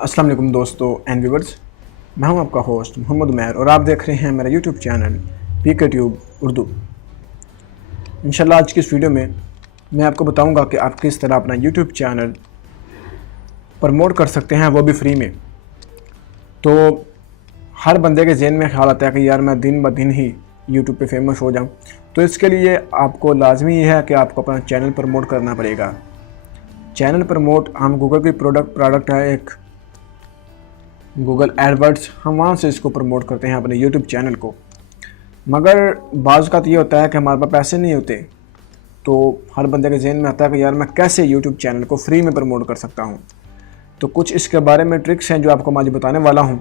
अस्सलाम वालेकुम दोस्तों एंड व्यूवर्स। मैं हूं आपका होस्ट मोहम्मद उमैर और आप देख रहे हैं मेरा YouTube channel PK tube Urdu. इंशाल्लाह आज की इस वीडियो में मैं आपको बताऊंगा कि आप किस तरह अपना यूट्यूब चैनल प्रमोट कर सकते हैं, वो भी फ्री में। तो हर बंदे के जहन में ख्याल आता है कि यार मैं दिन ब दिन ही यूट्यूब पे फेमस हो जाऊं। तो इसके लिए आपको लाजमी ये है कि आपको अपना चैनल प्रमोट करना पड़ेगा। चैनल प्रमोट हम गूगल की प्रोडक्ट है एक गूगल एडवर्ड्स, हम वहाँ से इसको प्रमोट करते हैं अपने यूट्यूब चैनल को। मगर बाज़ का तो ये होता है कि हमारे पास पैसे नहीं होते, तो हर बंदे के जहन में आता है कि यार मैं कैसे यूट्यूब चैनल को फ्री में प्रमोट कर सकता हूँ। तो कुछ इसके बारे में ट्रिक्स हैं जो आपको मैं आज बताने वाला हूँ।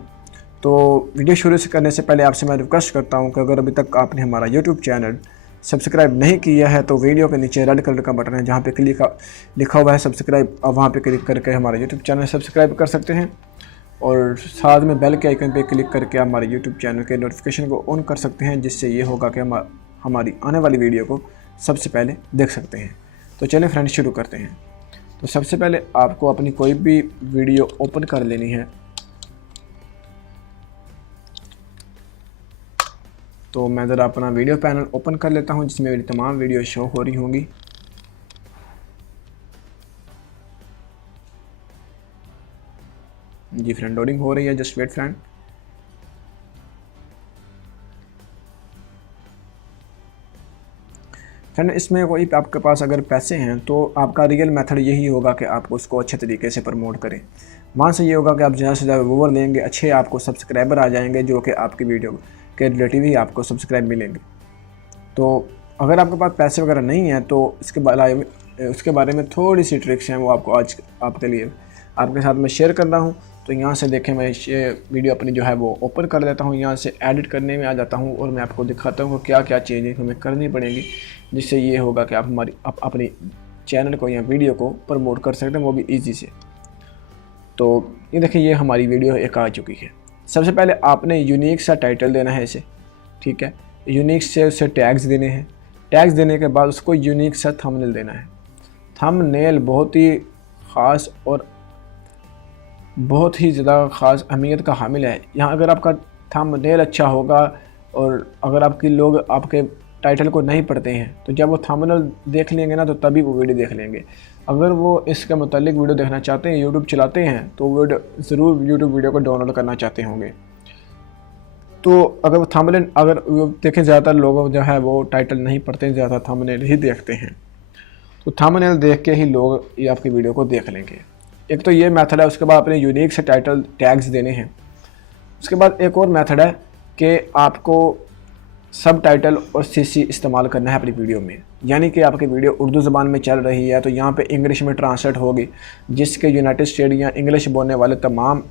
तो वीडियो शुरू से करने से पहले आपसे मैं रिक्वेस्ट करता हूँ कि अगर अभी तक आपने हमारा यूट्यूब चैनल सब्सक्राइब नहीं किया है तो वीडियो के नीचे रेड कलर का बटन है जहाँ पे लिखा हुआ है सब्सक्राइब, और वहाँ पे क्लिक करके हमारा यूट्यूब चैनल सब्सक्राइब कर सकते हैं। और साथ में बेल के आइकन पे क्लिक करके हमारे यूट्यूब चैनल के नोटिफिकेशन को ऑन कर सकते हैं, जिससे ये होगा कि हम हमारी आने वाली वीडियो को सबसे पहले देख सकते हैं। तो चलें फ्रेंड्स शुरू करते हैं। तो सबसे पहले आपको अपनी कोई भी वीडियो ओपन कर लेनी है। तो मैं ज़रा अपना वीडियो पैनल ओपन कर लेता हूँ जिसमें मेरी तमाम वीडियो शो हो रही होंगी। जी फ्रेंड, लोडिंग हो रही है, जस्ट वेट फ्रेंड। फ्रेंड इसमें कोई आपके पास अगर पैसे हैं तो आपका रियल मेथड यही होगा कि आप उसको अच्छे तरीके से प्रमोट करें। वहाँ से ये होगा कि आप ज़्यादा से ज़्यादा व्यूअर लेंगे, अच्छे आपको सब्सक्राइबर आ जाएंगे जो कि आपकी वीडियो के रिलेटिव ही आपको सब्सक्राइब मिलेंगे। तो अगर आपके पास पैसे वगैरह नहीं है तो उसके बारे में थोड़ी सी ट्रिक्स हैं, वो आपको आज आपके लिए आपके साथ मैं शेयर कर रहा हूँ। तो यहाँ से देखें, मैं ये वीडियो अपनी जो है वो ओपन कर लेता हूँ, यहाँ से एडिट करने में आ जाता हूँ और मैं आपको दिखाता हूँ कि क्या क्या चीज़ें हमें करनी पड़ेंगी, जिससे ये होगा कि आप अपने चैनल को या वीडियो को प्रमोट कर सकते हैं, वो भी ईजी से। तो ये देखिए, ये हमारी वीडियो एक आ चुकी है। सबसे पहले आपने यूनिक सा टाइटल देना है इसे, ठीक है। यूनिक से उसे टैग्स देने हैं। टैग्स देने के बाद उसको यूनिक सा थंबनेल देना है। थंबनेल बहुत ही ख़ास और बहुत ही ज़्यादा ख़ास अहमियत का हामिल है। यहाँ अगर आपका थंबनेल अच्छा होगा और अगर लोग आपके टाइटल को नहीं पढ़ते हैं तो जब वो थंबनेल देख लेंगे ना तो तभी वो वीडियो देख लेंगे। अगर वो इसके मुतालिक वीडियो देखना चाहते हैं, यूट्यूब चलाते हैं, तो वो ज़रूर यूट्यूब वीडियो को डाउनलोड करना चाहते होंगे। तो अगर वो थंबनेल अगर देखें, ज़्यादातर लोग जो है वो टाइटल नहीं पढ़ते हैं, ज़्यादा थंबनेल ही देखते हैं। तो थंबनेल देख के ही लोग ये आपकी वीडियो को देख लेंगे। एक तो ये मेथड है। उसके बाद अपने यूनिक से टाइटल टैग्स देने हैं। उसके बाद एक और मेथड है कि आपको सब टाइटल और सीसी इस्तेमाल करना है अपनी वीडियो में। यानी कि आपकी वीडियो उर्दू ज़बान में चल रही है तो यहाँ पे इंग्लिश में ट्रांसलेट होगी, जिसके यूनाइटेड स्टेट या इंग्लिश बोलने वाले तमाम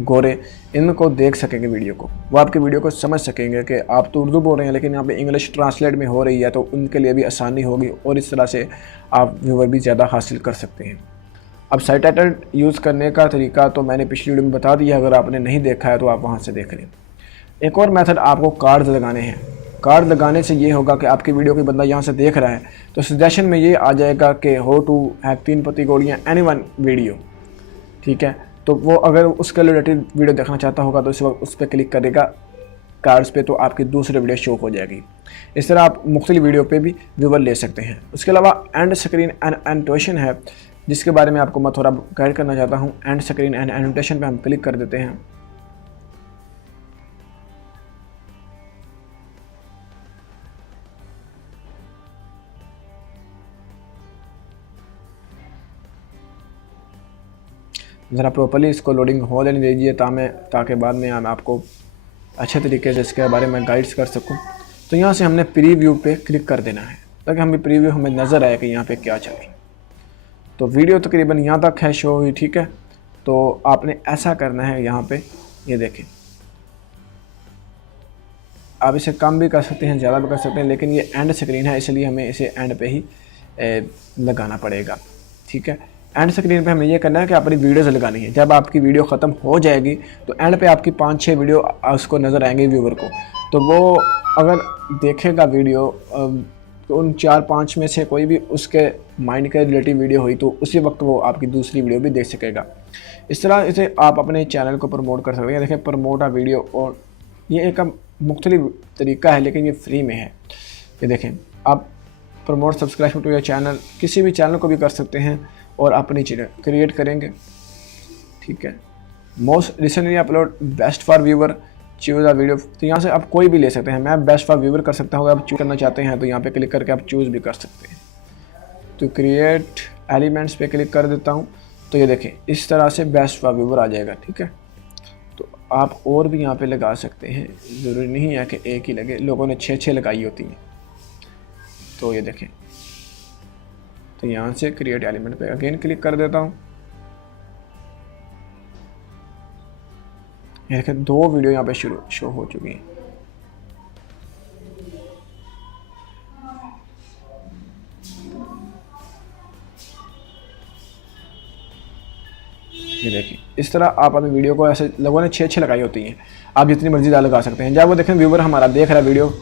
गोरे इनको देख सकेंगे वीडियो को। वो आपकी वीडियो को समझ सकेंगे कि आप तो उर्दू बोल रहे हैं लेकिन यहाँ पे इंग्लिश ट्रांसलेट में हो रही है, तो उनके लिए भी आसानी होगी और इस तरह से आप व्यूअर भी ज़्यादा हासिल कर सकते हैं। अब सब टाइटल यूज़ करने का तरीका तो मैंने पिछली वीडियो में बता दिया, अगर आपने नहीं देखा है तो आप वहाँ से देख लें। एक और मेथड, आपको कार्ड लगाने हैं। कार्ड लगाने से ये होगा कि आपकी वीडियो कोई बंदा यहाँ से देख रहा है तो सजेशन में ये आ जाएगा कि हाउ टू हैव 3 पत्ती गोलियाँ एनीवन वीडियो, ठीक है। तो वो अगर उसके रिलेटेड वीडियो देखना चाहता होगा तो उस पर क्लिक करेगा कार्ड्स पे, तो आपकी दूसरी वीडियो शो हो जाएगी। इस तरह आप मुख्तलिफ वीडियो पे भी व्यूअर ले सकते हैं। उसके अलावा एंड स्क्रीन एंड एनोटेशन है, जिसके बारे में आपको मैं थोड़ा गाइड करना चाहता हूँ। एंड स्क्रीन एंड एनोटेशन पे हम क्लिक कर देते हैं। ज़रा प्रॉपर्ली इसको लोडिंग हो लेने दीजिए ताकि बाद में हम आपको अच्छे तरीके से इसके बारे में गाइड्स कर सकूं। तो यहाँ से हमने प्रीव्यू पे क्लिक कर देना है ताकि हमें प्रीव्यू हमें नज़र आए कि यहाँ पे क्या चल रहा है। तो वीडियो तकरीबन यहाँ तक है शो हुई, ठीक है। तो आपने ऐसा करना है, यहाँ पे ये देखें, आप इसे कम भी कर सकते हैं, ज़्यादा भी कर सकते हैं, लेकिन ये एंड स्क्रीन है इसलिए हमें इसे एंड पे ही लगाना पड़ेगा, ठीक है। एंड स्क्रीन पे हमें ये करना है कि अपनी वीडियोज़ लगानी है। जब आपकी वीडियो ख़त्म हो जाएगी तो एंड पे आपकी 5-6 वीडियो उसको नज़र आएंगे व्यूअर को। तो वो अगर देखेगा वीडियो तो उन 4-5 में से कोई भी उसके माइंड के रिलेटिव वीडियो हुई तो उसी वक्त वो आपकी दूसरी वीडियो भी देख सकेगा। इस तरह इसे आप अपने चैनल को प्रमोट कर सकते हैं। देखें प्रमोट अ वीडियो, और ये एक मुख्तलिफ तरीका है लेकिन ये फ्री में है। ये देखें आप promote subscribe to your channel, किसी भी चैनल को भी कर सकते हैं और अपनी चीज़ें क्रिएट करेंगे। ठीक है, most recently upload best for viewer, choose a video. तो यहाँ से आप कोई भी ले सकते हैं, मैं बेस्ट फॉर व्यूवर कर सकता हूँ। अगर आप चूज़ करना चाहते हैं तो यहाँ पे क्लिक करके आप चूज़ भी कर सकते हैं। तो क्रिएट एलिमेंट्स पे क्लिक कर देता हूँ, तो ये देखें इस तरह से बेस्ट फॉर व्यूवर आ जाएगा। ठीक है, तो आप और भी यहाँ पे लगा सकते हैं, ज़रूरी नहीं है कि एक ही लगे, लोगों ने 6 लगाई होती हैं। तो ये देखें, तो यहाँ से क्रिएट एलिमेंट पे अगेन क्लिक कर देता हूँ। ये देखें 2 वीडियो यहाँ पे शो हो चुकी हैं। ये देखिए इस तरह आप अपनी वीडियो को, ऐसे लोगों ने 6 लगाई होती हैं, आप जितनी मर्जी लगा सकते हैं। जब वो देखें व्यूवर हमारा देख रहा है वीडियो,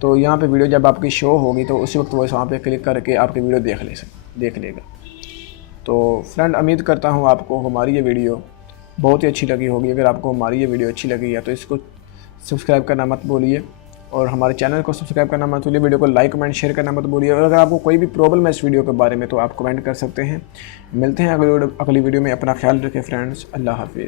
तो यहाँ पे वीडियो जब आपकी शो होगी तो उसी वक्त वो वहाँ पे क्लिक करके आपकी वीडियो देख लेगा। तो फ्रेंड उम्मीद करता हूँ आपको हमारी ये वीडियो बहुत ही अच्छी लगी होगी। अगर आपको हमारी ये वीडियो अच्छी लगी है तो इसको सब्सक्राइब करना मत भूलिए, और हमारे चैनल को सब्सक्राइब करना मत भूलिए। वीडियो को लाइक कमेंट शेयर करना मत भूलिए। और अगर आपको कोई भी प्रॉब्लम है इस वीडियो के बारे में तो आप कमेंट कर सकते हैं। मिलते हैं अगली वीडियो में। अपना ख्याल रखें फ्रेंड्स, अल्लाह हाफिज़।